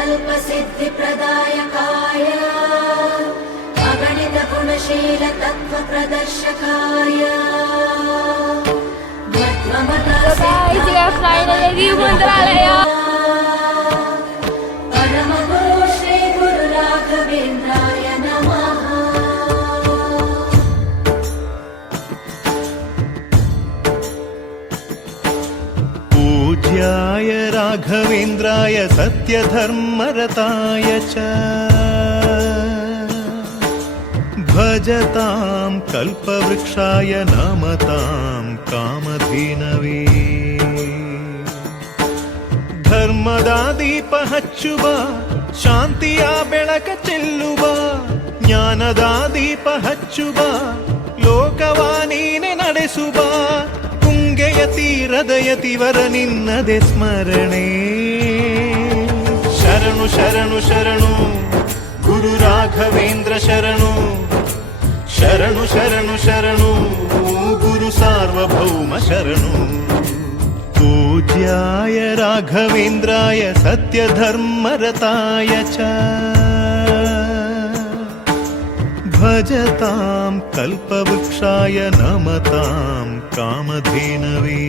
कल्पसिद्धिप्रदायकाय अगणितगुणशील तत्त्वप्रदर्शकाय परमगुरु श्री गुरु राघवेन्द्राय नमः। पूज्याय राघवेन्द्राय सत्यधर्मरताय च भजतां कल्पवृक्षाय नमतां कामधेनवे। ಧರ್ಮದ ದೀಪ ಹಚ್ಚುವ ಶಾಂತಿಯ ಬೆಳಕ ಚೆಲ್ಲುವ ಜ್ಞಾನದ ದೀಪ ಹಚ್ಚುವ ಲೋಕವ ನೀನೆ ನಡೆಸುವ ತುಂಗೆಯ ತೀರದ ಯತಿವರ ನಿನ್ನದೆ ಸ್ಮರಣೆ. ಶರಣು ಶರಣು ಶರಣು ಗುರು ರಾಘವೇಂದ್ರ ಶರಣು ಶರಣು ಶರಣು ಶರಣು ಗುರು ಸಾರ್ವಭೌಮ ಶರಣು. पूज्याय राघवेन्द्राय सत्यधर्मरताय च भजतां कल्पवृक्षाय नमतां कामधेनवे.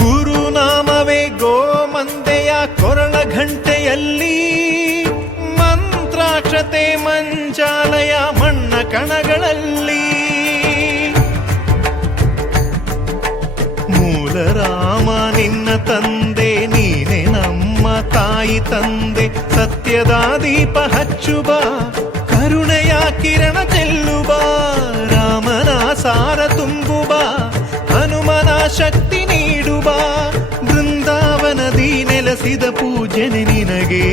ಗುರುನಾಮವೇ ಗೋಮಂದೆಯ ಕೊರಳ ಘಂಟೆಯಲ್ಲಿ ಮಂತ್ರಾಕ್ಷತೆ ಮಂಚಾಲಯ ಮಣ್ಣ ಕಣಗಳಲ್ಲಿ ಮೂಲ ರಾಮ ನಿನ್ನ ತಂದೆ ನೀನೆ ನಮ್ಮ ತಾಯಿ ತಂದೆ. ಸತ್ಯದ ದೀಪ ಹಚ್ಚುವ ಕರುಣೆಯ ಕಿರಣ ಚೆಲ್ಲುವ ರಾಮನ ಸಾರ ತುಂಬುವ ಹನುಮನ ಶಕ್ತಿ ನೀಡುವ ಬೃಂದಾವನದಿ ನೆಲೆಸಿದ ಪೂಜನೆ ನಿನಗೆ.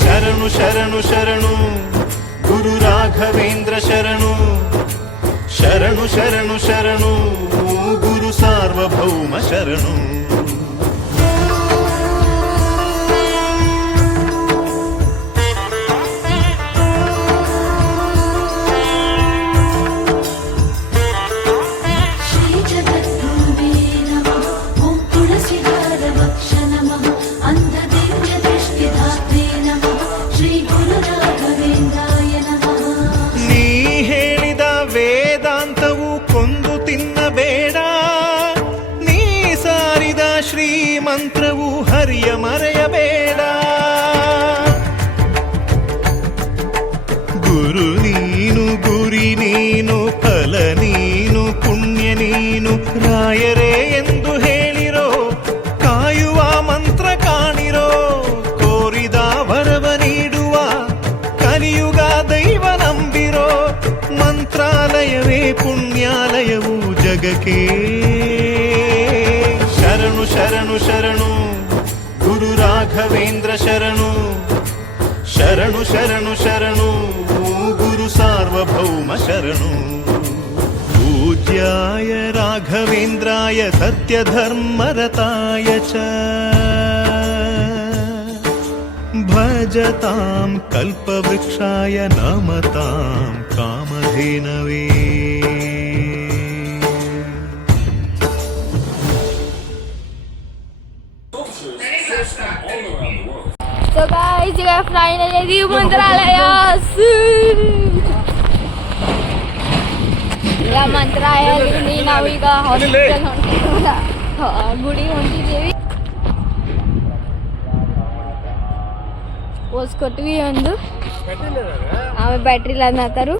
ಶರಣು ಶರಣು ಶರಣು ಗುರು ರಾಘವೇಂದ್ರ ಶರಣು ಶರಣು ಶರಣು ಶರಣು ಗುರು ಸಾರ್ವಭೌಮ ಶರಣು. ಮಂತ್ರವು ಹರಿಯ ಮರೆಯಬೇಡ. ಗುರು ನೀನು ಗುರಿ ನೀನು ಫಲ ನೀನು ಪುಣ್ಯ ನೀನು ರಾಯರೇ ಎಂದು ಹೇಳಿರೋ ಕಾಯುವ ಮಂತ್ರ ಕಾಣಿರೋ ಕೋರಿದ ವರವ ನೀಡುವ ಕಲಿಯುಗ ದೈವ ನಂಬಿರೋ ಮಂತ್ರಾಲಯವೇ ಪುಣ್ಯಾಲಯವು ಜಗಕ್ಕೆ. ಶರಣು ಶರಣು ಶರಣು ಗುರು ರಾಘವೇಂದ್ರ ಶರಣು ಶರಣು ಶರಣು ಶರಣು ಗುರು ಸಾರ್ವಭೌಮ ಶರಣು. पूज्याय राघवेन्द्राय सत्यधर्मरताय च भजतां कल्पवृक्षाय नमतां कामधेनवे. So guys, you are finally di Mantralaya. Ya Mantralaya ಇಲ್ಲಿ ನಾವೀಗ ಹಾಸ್ಪಿಟಲ್ ಗುಡಿ ಹೊಂಟಿದ್ದೀವಿ. ಪೋಸ್ ಕೊಟ್ವಿ ಒಂದು ಆಮೇಲೆ ಬ್ಯಾಟ್ರಿ ಇಲ್ಲ ಅನ್ನತ್ತಾರು.